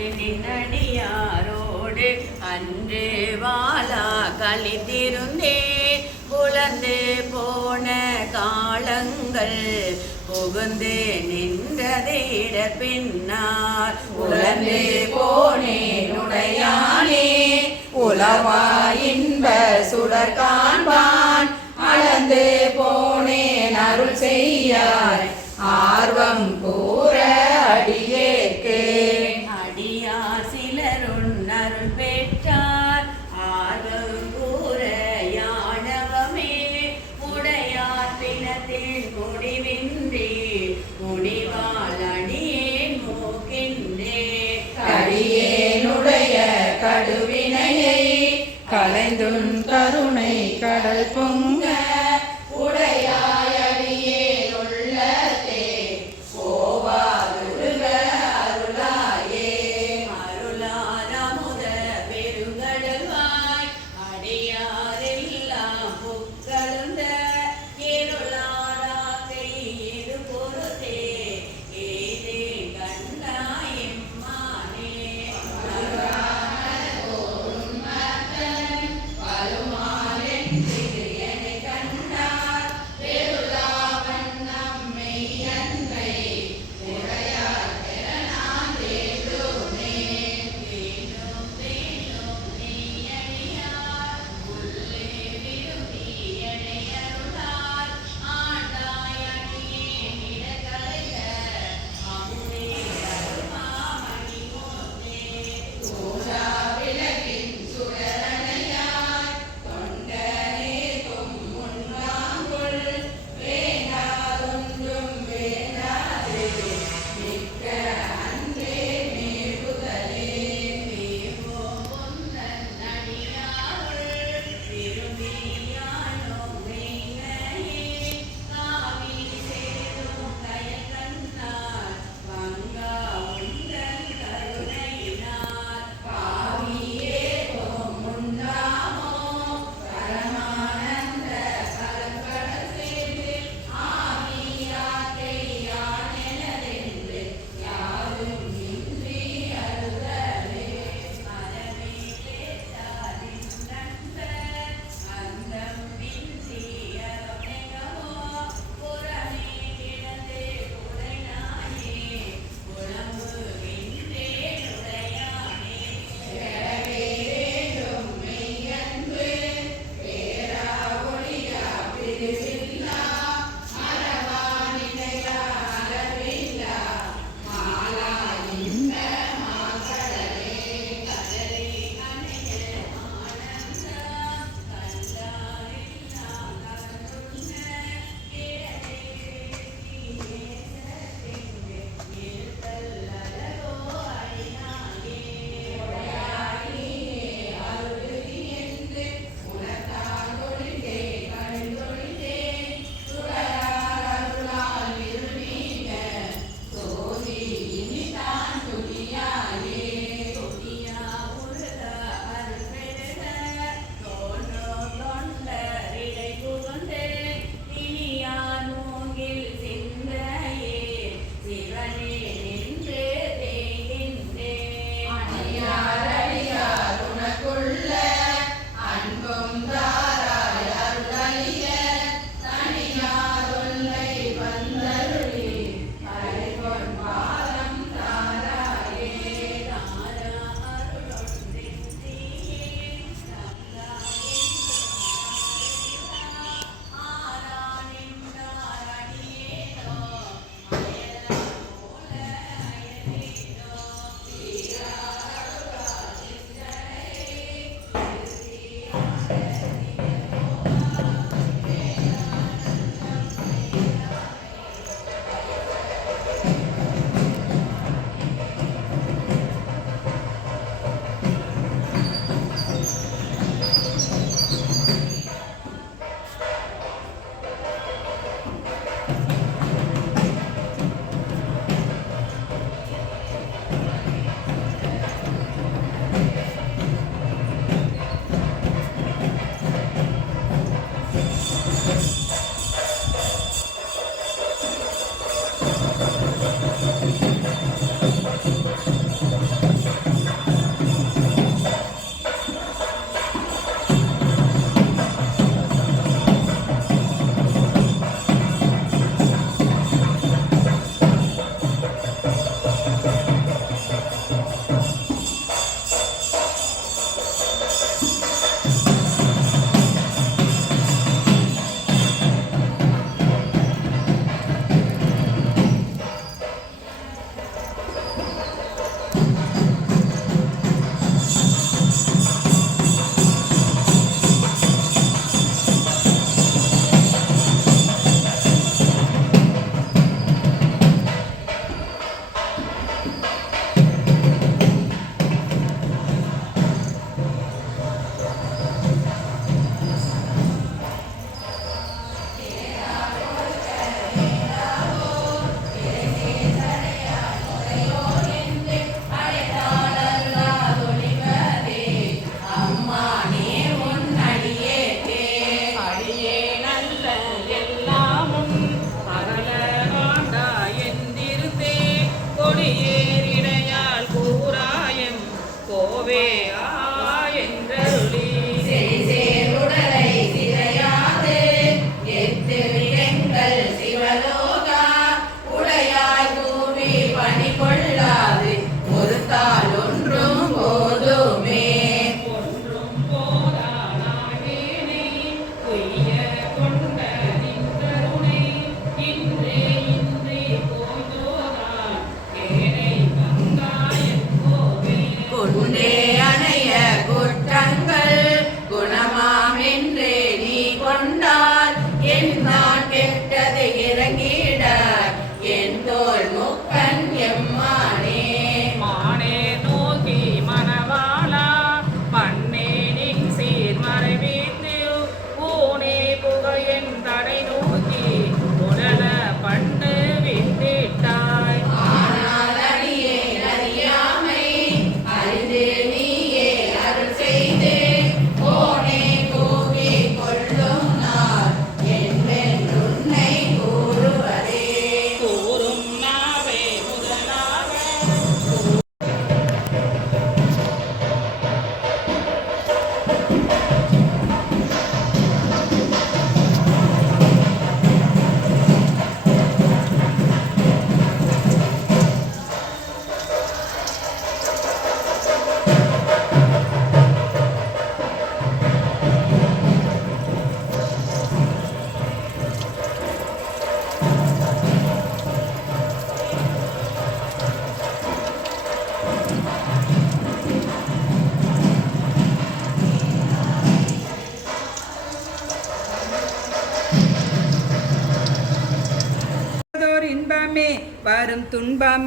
கண்டு நின்னடியாரோடு அன்று வாழா கழித்திருந்தேன் புலந்து போன காலங்கள் புகுந்து நின்றதிட பின்னார் உழந்து போனேன் உடையானே உலவா இன்ப சுடர் காண்பான். அளந்து போனேன் அருள் செய்யாய் ஆர்வம் கூற அடியேற்கே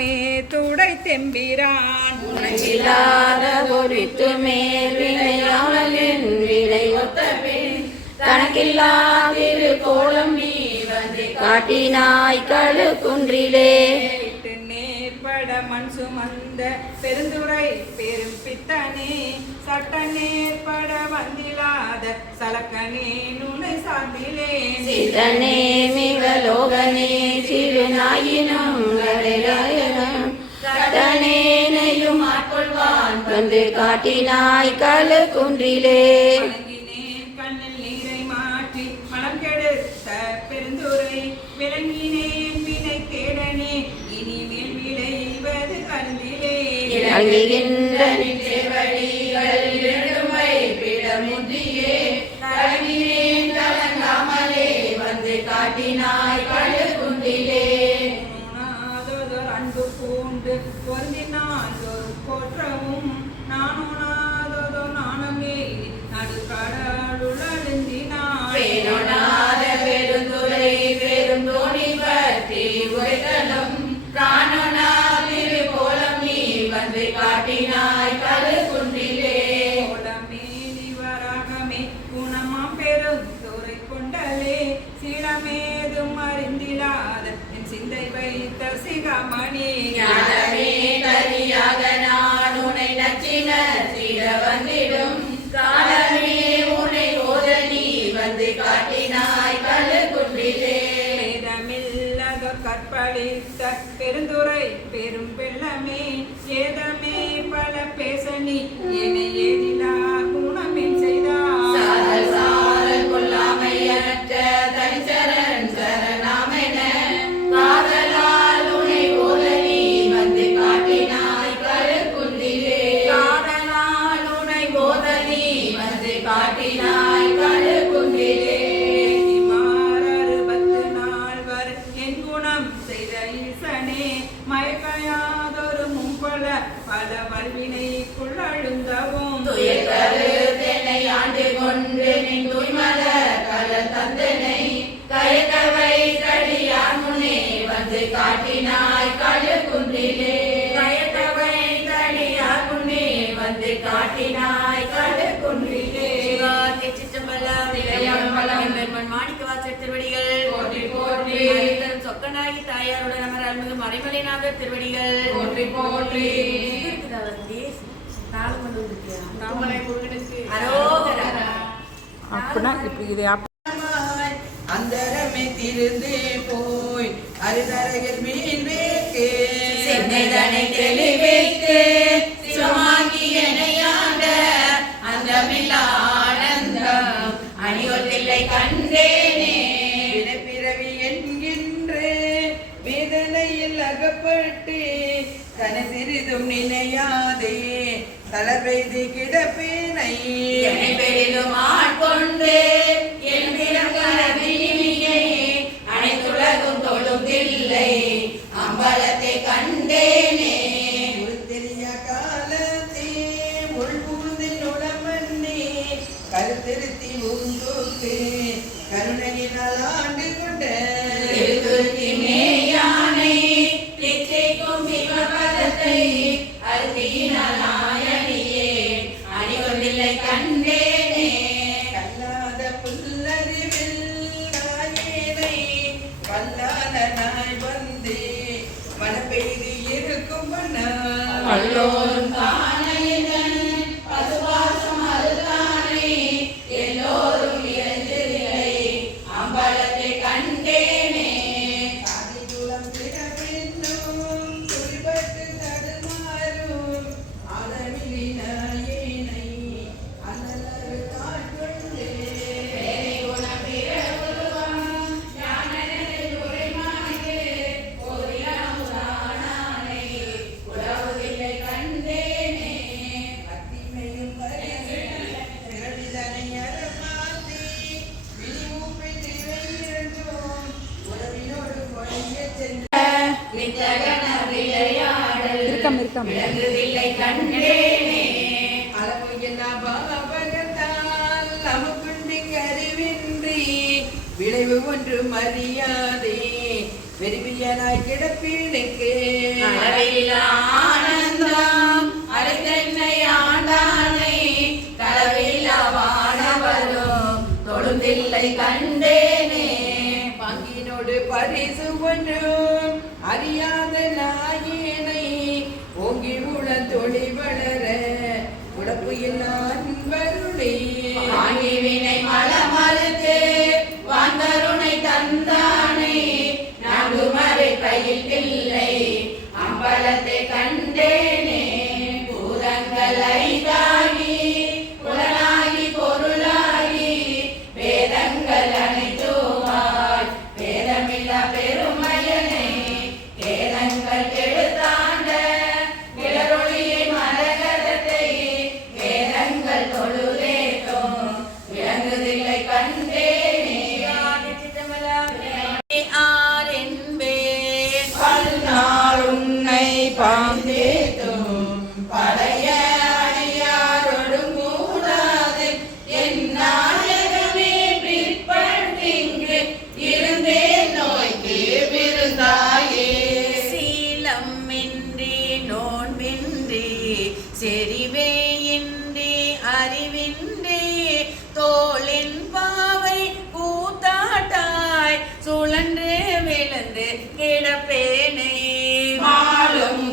துன்பமே துடை தெம்பிரான். இல்லாத பொறித்து மேல் வினையாளன் வினை ஒத்த பின் கணக்கில்லாதிரு கோலம் நீ வந்து காட்டினாய் கழு குன்றிலே கேட்டு நேர்பட மண் சுமந்த பெருந்துரை பெரும் பித்தனே சட்ட நேர்பட வந்திலாத சலக்கனே நுனை சார்ந்திலேன் சிதனே மிக லோகனே கரையாயனம் கடனேனையும் ஆட்கொள்வான் வந்து காட்டினாய் கல குன்றிலே இறங்குகின்ற வந்து காட்டினாய் பெருந்தூர அழுந்தவும் துயர்கரு தென்னை ஆண்டு கொண்டு நின் தூய்மலர் கடல் தந்தனை கயக்கவை தடியார் முன்னே வந்து காட்டினாய் கழு குன்றிலே கயக்கவை தடியார் முன்னே வந்து காட்டினாய் கழு குன்றிலே மாணிக்கவாசர் திருவடிகள் போற்றி, போற்றி. சொக்கனாகி தாயாருடன் அமர் அருள்மிகு மறைமலைநாதர் திருவடிகள் போற்றி, போற்றி. அரோகரா. அப்படின்னா இது அந்தரமே திருந்து போய் அருதரகில் மீன் வேக்கே சென்னைதனை தெளிவைத்து வல்லாத நாய் வந்து. மனப்பெய்து இருக்கும் மனம் வல்லோரும் இல்லை கண்டேனே. பங்கினோடு பரிசு ஒன்றும் அறியாத நாயேனை ஓங்கி உள தொழில் வளர உடப்பு எல்லா அன்பருடைய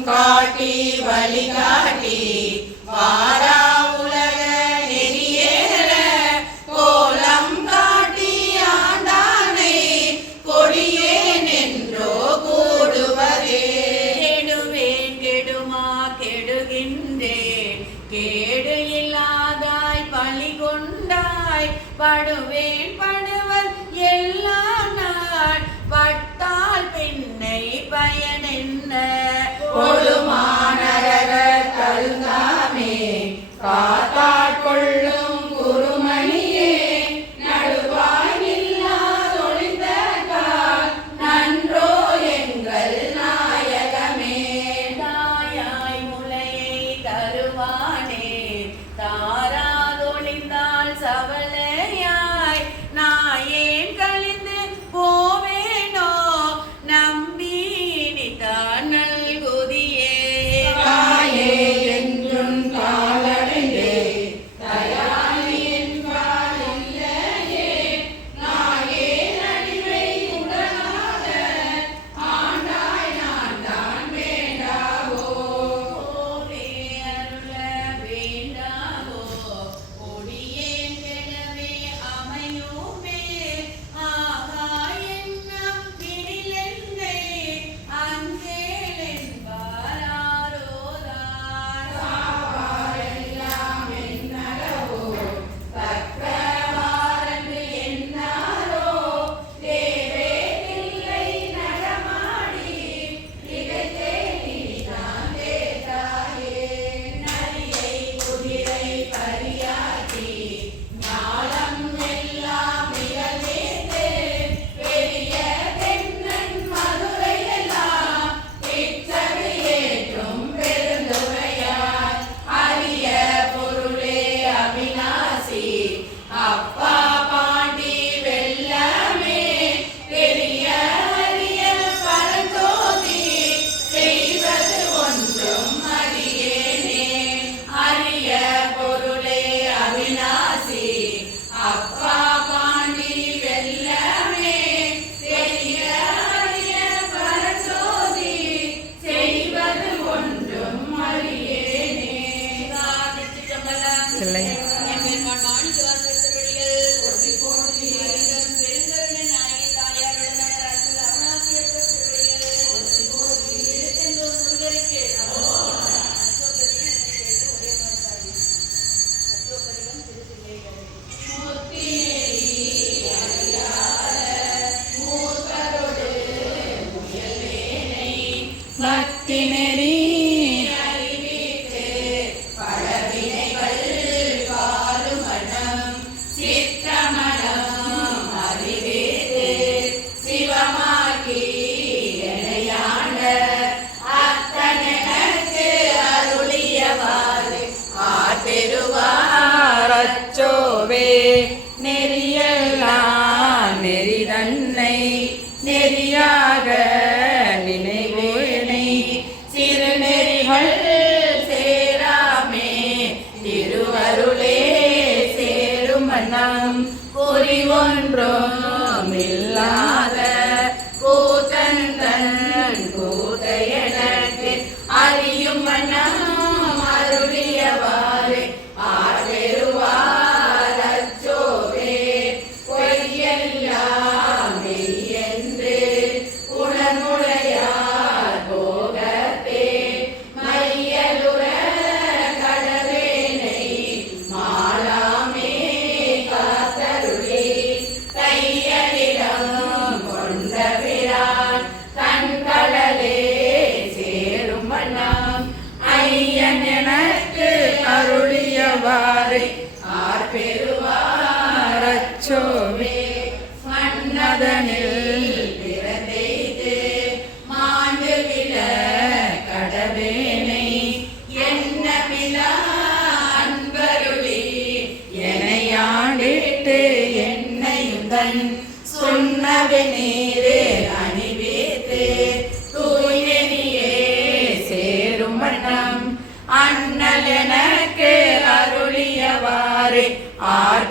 காட்டி வழிகாட்டி வாரா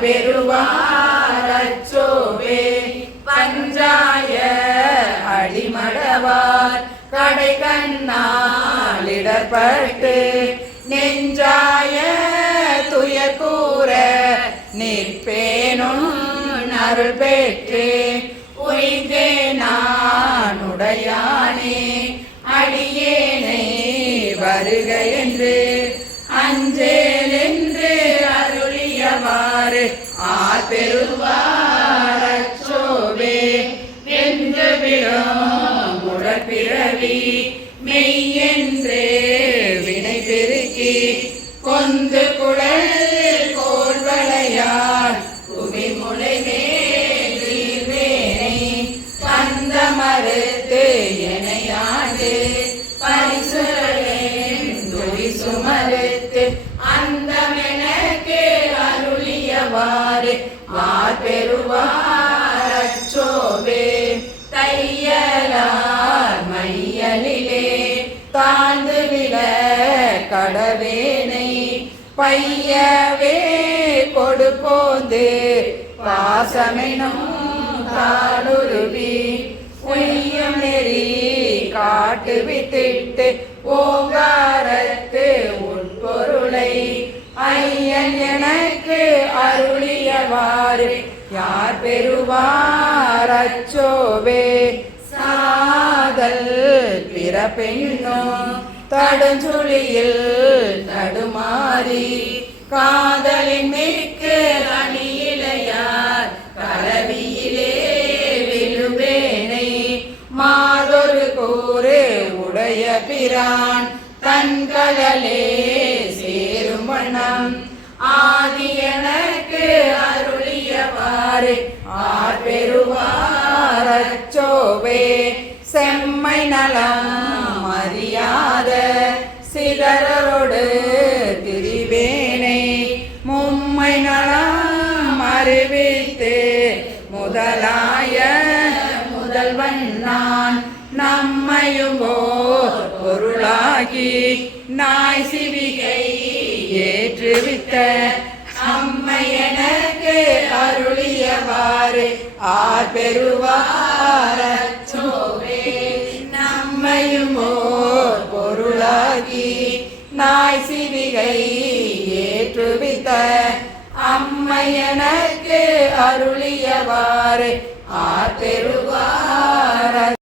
பெருவாரச்சோவே பஞ்சாய அடிமடவார் கடை கண்ணாலிடப்பட்டு நெஞ்சாய துயர் கூற நிற்பேனும் அருள் பெற்று உய்தே நான் உடையானே அடியேனை வருக என்று அஞ்சே ஆர் பெருவா பெறுவார் தையலார் மையலிலே தாழ்ந்து விழ கடவேனை பையவே கொடுப்போந்து பாசமெனும் தாளுருவி உய்யம் நெறி காட்டு வித்திட்டு ஓங்காரத்து உட்பொருளை ஐயன் எனக்கு அருளியவாறு யார் பெறுவார் அச்சோவே? சாதல் பிறப்பெண்ணும் தடுஞ்சுழியில் தடுமாறி காதலின் மிக்கு அணியிலையார் கலவியிலே விழுவேனை. மாதொரு கூறு உடைய பிரான் தன் கடலே சேரும் வண்ணம். ஆதி அருளியவாறு. ஆர் பெறுவார் செம்மை நலம் அறியாத சிதறரோடு திரிவேனை. மும்மை நலம் அறிவித்து முதலாய முதல்வன் நான். நம்மையும் ஓர் பொருளாகி நாய் சிவிகை ஏற்றுவித்த எனக்கு அருளியவாறு. ஆர் பெறுவார அச்சோவே நம்மையும் பொருளாகி நாய் சிவிகை ஏற்றுவித்த. அம்மையனக்கு அருளியவாறு. ஆர் பெறுவார